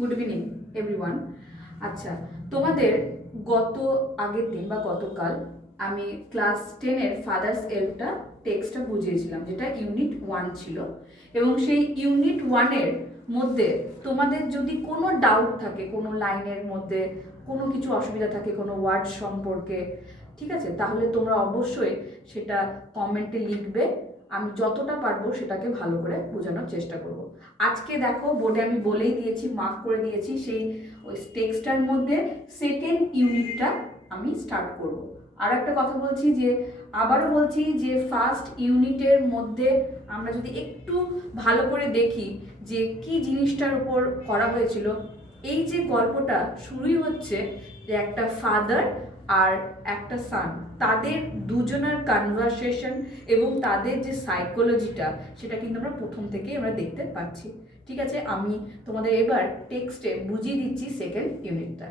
Good evening everyone. আচ্ছা, তোমাদের গত আগের দিন বা গতকাল আমি ক্লাস 10-এর ফাদার্স এলফটা টেক্সটটা বুঝিয়েছিলাম, যেটা ইউনিট 1 ছিল। এবং সেই ইউনিট 1-এর মধ্যে তোমাদের যদি কোনো ডাউট থাকে, কোনো লাইনের মধ্যে কোনো কিছু অসুবিধা থাকে কোনো ওয়ার্ড সম্পর্কে, ঠিক আছে, তাহলে তোমরা অবশ্যই সেটা কমেন্টে লিখবে। আমি যতটা পারবো সেটাকে ভালো করে বোঝানোর চেষ্টা করব। আজকে দেখো বোর্ডে আমি বলেই দিয়েছি, মার্ক করে দিয়েছি, সেই ওই টেক্সটার মধ্যে সেকেন্ড ইউনিটটা আমি স্টার্ট করব। আর একটা কথা বলছি, যে আবারও বলছি যে ফার্স্ট ইউনিটের মধ্যে আমরা যদি একটু ভালো করে দেখি যে কি জিনিসটার উপর করা হয়েছিল। এই যে গল্পটা শুরুই হচ্ছে যে একটা ফাদার আর একটা সান, তাদের দুজনের কনভারসেশন এবং তাদের যে সাইকোলজিটা, সেটা কিন্তু আমরা প্রথম থেকেই আমরা দেখতে পাচ্ছি। ঠিক আছে, আমি তোমাদের এবার টেক্সটে বুঝিয়ে দিচ্ছি সেকেন্ড ইউনিটটা।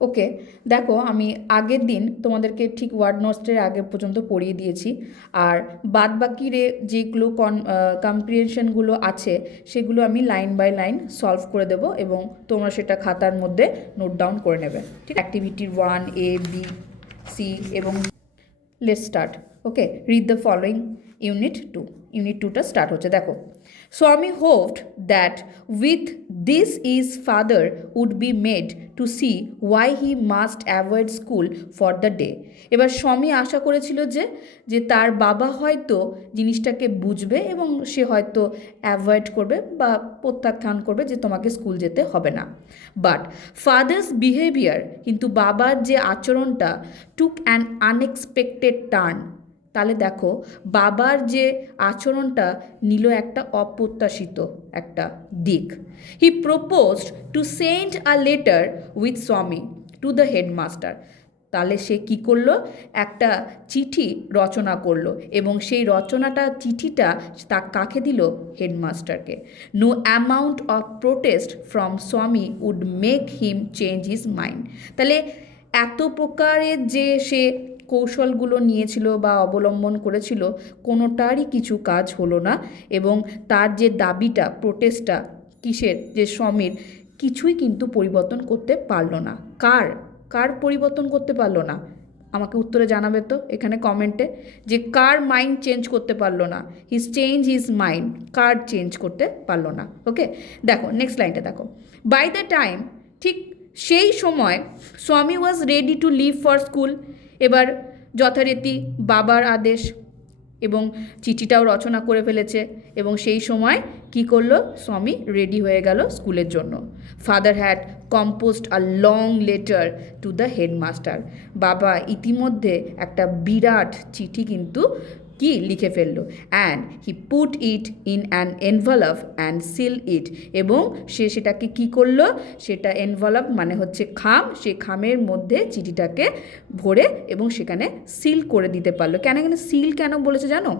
ওকে, দেখো আমি আগের দিন তোমাদেরকে ঠিক ওয়ার্ড নোটসের আগে পর্যন্ত পড়িয়ে দিয়েছি, আর বাদ বাকিরে যেগুলো কম্প্রিহেনশনগুলো আছে সেগুলো আমি লাইন বাই লাইন সলভ করে দেব এবং তোমরা সেটা খাতার মধ্যে নোট ডাউন করে নেবে। ঠিক, অ্যাক্টিভিটি 1 A B C এবং let's start. Okay, read the following unit 2। Unit 2টা স্টার্ট হচ্ছে, দেখো। Swami hoped that with this his father would be made to see why he must avoid school for the day. এবার স্বামী আশা করেছিল যে তার বাবা হয়তো জিনিসটাকে বুঝবে এবং সে হয়তো অ্যাভয়েড করবে বা প্রত্যাখ্যান করবে যে তোমাকে স্কুল যেতে হবে না। বাট ফাদার্স বিহেভিয়ার, কিন্তু বাবার যে আচরণটা, টুক অ্যান আনএক্সপেক্টেড টার্ন। তাহলে দেখো বাবার যে আচরণটা নিল একটা অপ্রত্যাশিত একটা দিক। He proposed to send a letter with স্বামী টু দ্য হেডমাস্টার। তাহলে সে কি করলো, একটা চিঠি রচনা করলো এবং সেই চিঠিটা তা কাকে দিল, হেডমাস্টারকে। No amount of protest from Swami would make him change his mind. তাহলে এত প্রকারের যে সে কৌশলগুলো নিয়েছিল বা অবলম্বন করেছিল, কোনোটারই কিছু কাজ হলো না এবং তার যে দাবিটা, প্রোটেস্টটা কিসের, যে স্বামীর, কিছুই কিন্তু পরিবর্তন করতে পারলো না। কার পরিবর্তন করতে পারলো না, আমাকে উত্তরে জানাবে তো এখানে কমেন্টে, যে কার মাইন্ড চেঞ্জ করতে পারলো না। হিজ মাইন্ড, কার চেঞ্জ করতে পারলো না। ওকে, দেখো নেক্সট লাইনটা দেখো। বাই দ্য টাইম, ঠিক সেই সময়, Swami was ready to leave for school. এবার যথারীতি বাবার আদেশ এবং চিঠিটাও রচনা করে ফেলেছে এবং সেই সময় কি করলো, স্বামী রেডি হয়ে গেল স্কুলের জন্য। Father had composed a long letter to the headmaster. বাবা ইতিমধ্যে একটা বিরাট চিঠি কিন্তু কি লিখে ফেললো। And he put it in an envelope and seal it. এবং সে সেটাকে কি করলো, সেটা এনভেলপ মানে হচ্ছে খাম, সেই খামের মধ্যে চিঠিটাকে ভরে এবং সেখানে সিল করে দিতে পারলো। কেন এখানে সিল কেন বলেছে জানো,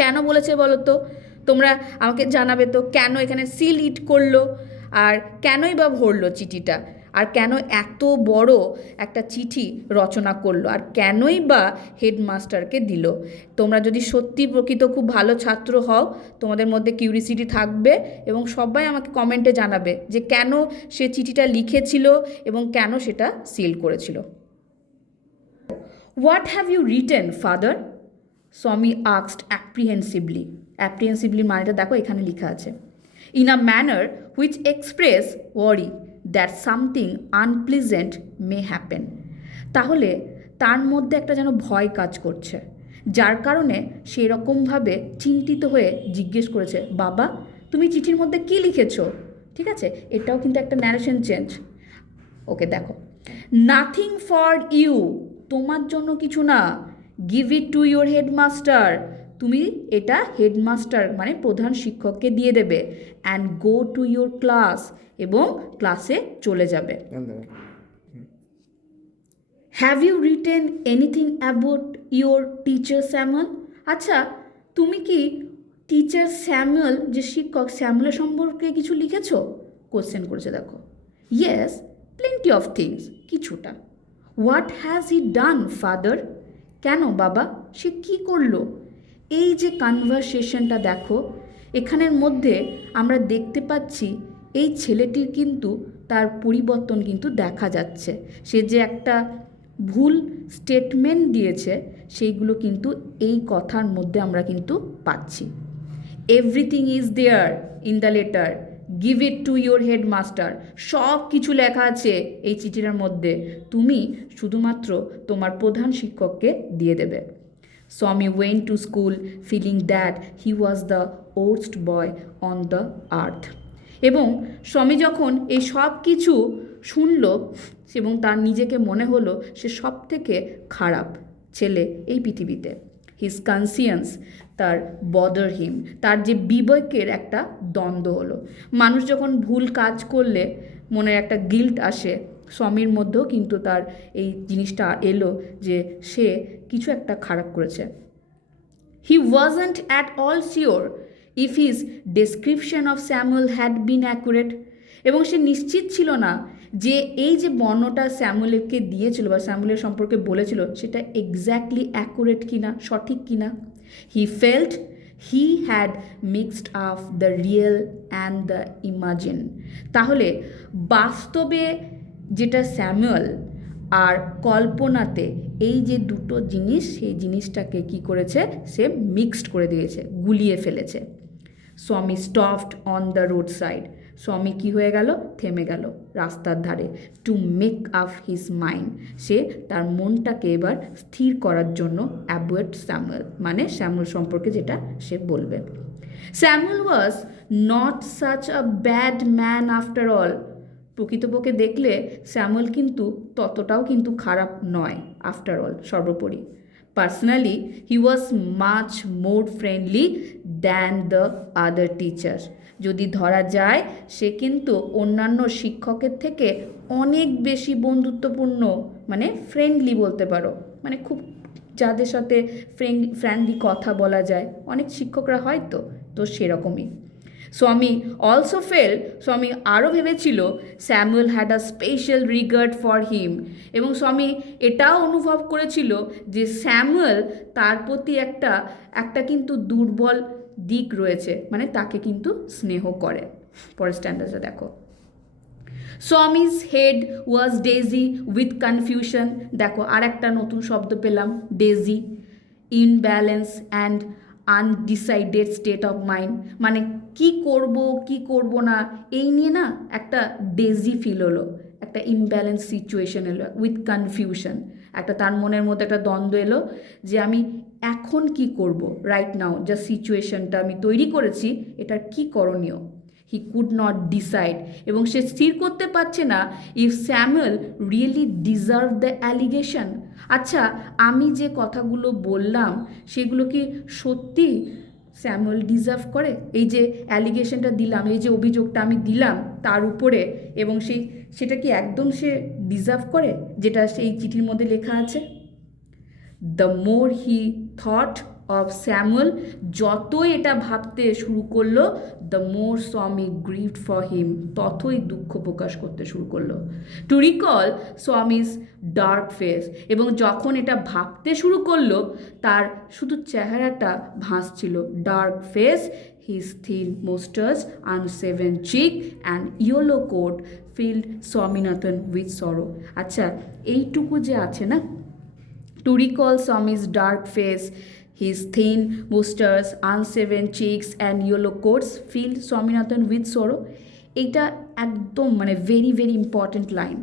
কেন বলেছে বলো তো, তোমরা আমাকে জানাবে তো কেন এখানে সিল ইট করলো, আর কেনই বা ভরলো চিঠিটা, আর কেন এত বড় একটা চিঠি রচনা করলো, আর কেনই বা হেডমাস্টারকে দিল। তোমরা যদি সত্যি প্রকৃত খুব ভালো ছাত্র হও, তোমাদের মধ্যে কিউরিসিটি থাকবে এবং সবাই আমাকে কমেন্টে জানাবে যে কেন সে চিঠিটা লিখেছিল এবং কেন সেটা সিল করেছিল। What have you written father, Swami asked apprehensively. Apprehensively মানেটা দেখো এখানে লেখা আছে। In a manner which express worry that something unpleasant may happen. তাহলে তার মধ্যে একটা যেন ভয় কাজ করছে, যার কারণে সেরকমভাবে চিন্তিত হয়ে জিজ্ঞেস করেছে, বাবা তুমি চিঠির মধ্যে কি লিখেছো। ঠিক আছে, এটাও কিন্তু একটা ন্যারেশন চেঞ্জ। ওকে, দেখো, নাথিং ফর ইউ, তোমার জন্য কিছু না। Give it to your headmaster, তুমি এটা হেডমাস্টার মানে প্রধান শিক্ষককে দিয়ে দেবে। And go to your class, এবং ক্লাসে চলে যাবে। Have you written anything about your teacher Samuel. আচ্ছা, তুমি কি টিচার স্যামুয়েল, যে শিক্ষক স্যামুয়েলের সম্পর্কে কিছু লিখেছো, কোশ্চেন করেছে দেখো। ইয়েস, প্লেন্টি অফ থিংস, কিছুটা। What has he done father, কেন বাবা সে কি করলো। এই যে কনভারসেশনটা দেখো, এখানের মধ্যে আমরা দেখতে পাচ্ছি এই ছেলেটির কিন্তু তার পরিবর্তন কিন্তু দেখা যাচ্ছে। সে যে একটা ভুল স্টেটমেন্ট দিয়েছে সেইগুলো কিন্তু এই কথার মধ্যে আমরা কিন্তু পাচ্ছি। Everything is there in the letter, give it to your headmaster. সব কিছু লেখা আছে এই চিঠিটার মধ্যে, তুমি শুধুমাত্র তোমার প্রধান শিক্ষককে দিয়ে দেবে। Swami went to school feeling that he was the worst boy on the earth. এবং স্বামী যখন এই সব কিছু শুনল এবং তার নিজেকে মনে হলো সে সব থেকে খারাপ ছেলে এই পৃথিবীতে। হিজ কনসিয়েন্স, তার বদার হিম, তার যে বিবেকের একটা দ্বন্দ্ব হলো। মানুষ যখন ভুল কাজ করলে মনের একটা গিল্ট আসে, স্বামীর মধ্যেও কিন্তু তার এই জিনিসটা এলো যে সে কিছু একটা খারাপ করেছে। He wasn't at all sure if his description of Samuel had been accurate. এবং সে নিশ্চিত ছিল না যে এই যে বর্ণটা স্যামুয়েলকে দিয়েছিল বা স্যামুয়েলের সম্পর্কে বলেছিল সেটা এক্স্যাক্টলি অ্যাকুরেট কিনা, সঠিক কিনা। He felt he had mixed up the real and the imagine. তাহলে বাস্তবে যেটা স্যামুয়েল আর কল্পনাতে এই যে দুটো জিনিস, সেই জিনিসটাকে কি করেছে, সে মিক্সড করে দিয়েছে, গুলিয়ে ফেলেছে। Swami stopped on the road side. Swami কী হয়ে গেল, থেমে গেল রাস্তার ধারে। To make up his mind, সে তার মনটাকে এবার স্থির করার জন্য অ্যাভয়েড স্যামুয়েল, মানে স্যামুয়েল সম্পর্কে যেটা সে বলবে। Samuel was not such a bad man after all. প্রকৃতপক্ষে দেখলে স্যামুয়েল কিন্তু ততটাও কিন্তু খারাপ নয় আফটার অল, সর্বোপরি। Personally he was much more friendly than the other teacher. যদি ধরা যায় সে কিন্তু অন্যান্য শিক্ষকের থেকে অনেক বেশি বন্ধুত্বপূর্ণ, মানে ফ্রেন্ডলি বলতে পারো, মানে খুব যাদের সাথে ফ্রেন্ডলি কথা বলা যায়, অনেক শিক্ষকরা হয় তো সেরকমই। স্বামী অলসো ফেল, স্বামী আরও ভেবেছিল Samuel had a special regard for him. এবং স্বামী এটাও অনুভব করেছিল যে স্যামুয়েল তার প্রতি একটা কিন্তু দুর্বল দিক রয়েছে, মানে তাকে কিন্তু স্নেহ করে। পরের স্ট্যান্ডার্ডে দেখো, Swami's head was daisy with confusion. দেখো আর একটা নতুন শব্দ পেলাম, daisy. Imbalance and undecided state of mind, মানে কি করব না এই নিয়ে না একটা ডেজি ফিল হলো, একটা ইমব্যালেন্স সিচুয়েশন এলো, উইথ কনফিউশন, একটা তার মনের মধ্যে একটা দ্বন্দ্ব এলো যে আমি এখন কি করব, রাইট নাও যা সিচুয়েশনটা আমি তৈরি করেছি এটার কি করণীয়। হি কুড নট ডিসাইড, এবং সে স্থির করতে পারছে না if Samuel really deserve the allegation. আচ্ছা, আমি যে কথাগুলো বললাম সেগুলো কি সত্যি স্যামুয়েল ডিজার্ভ করে? এই যে অ্যালিগেশনটা দিলাম, এই যে অভিযোগটা আমি দিলাম তার উপরে, এবং সেটা কি একদম সে ডিজার্ভ করে যেটা সেই চিঠির মধ্যে লেখা আছে? The more he thought of Samuel, যতই এটা ভাবতে শুরু করলো, দ্য মোর স্বামী গ্রিভড ফর হিম, ততই দুঃখ প্রকাশ করতে শুরু করলো। To recall Swami's dark face, এবং যখন এটা ভাবতে শুরু করলো তার শুধু চেহারাটা ভাসছিল, dark face, his thin moustaches, unshaven cheek and yellow coat filled Swaminathan with sorrow. আচ্ছা, এইটুকু যে আছে না, to recall Swami's dark face, his thin whiskers, unshaven cheeks and yellow coats filled Swaminathan with sorrow. এটা একদম মানে ভেরি ভেরি ইম্পর্ট্যান্ট লাইন,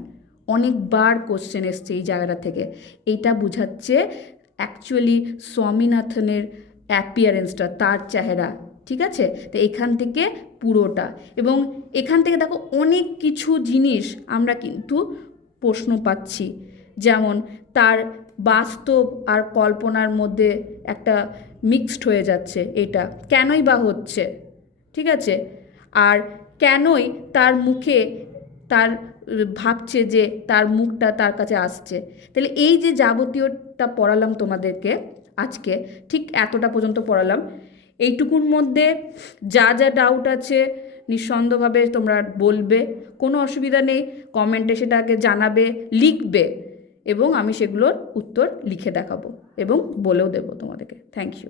অনেকবার question এসছে এই জায়গাটা থেকে। এইটা বোঝাচ্ছে অ্যাকচুয়ালি স্বামীনাথনের অ্যাপিয়ারেন্সটা, তার চেহারা, ঠিক আছে? তো এখান থেকে পুরোটা, এবং এখান থেকে দেখো অনেক কিছু জিনিস আমরা কিন্তু প্রশ্ন পাচ্ছি, যেমন তার বাস্তব আর কল্পনার মধ্যে একটা মিক্সড হয়ে যাচ্ছে, এটা কেনই বা হচ্ছে, ঠিক আছে? আর কেনই তার মুখে তার ভাবছে যে তার মুখটা তার কাছে আসছে। তাহলে এই যে যাবতীয়টা পড়ালাম তোমাদেরকে আজকে, ঠিক এতটা পর্যন্ত পড়ালাম, এইটুকুর মধ্যে যা যা ডাউট আছে নিঃসন্দেহভাবে তোমরা বলবে, কোনো অসুবিধা নেই, কমেন্টে সেটাকে জানাবে, লিখবে, এবং আমি সেগুলোর উত্তর লিখে দেখাবো এবং বলেও দেবো তোমাদেরকে। Thank you.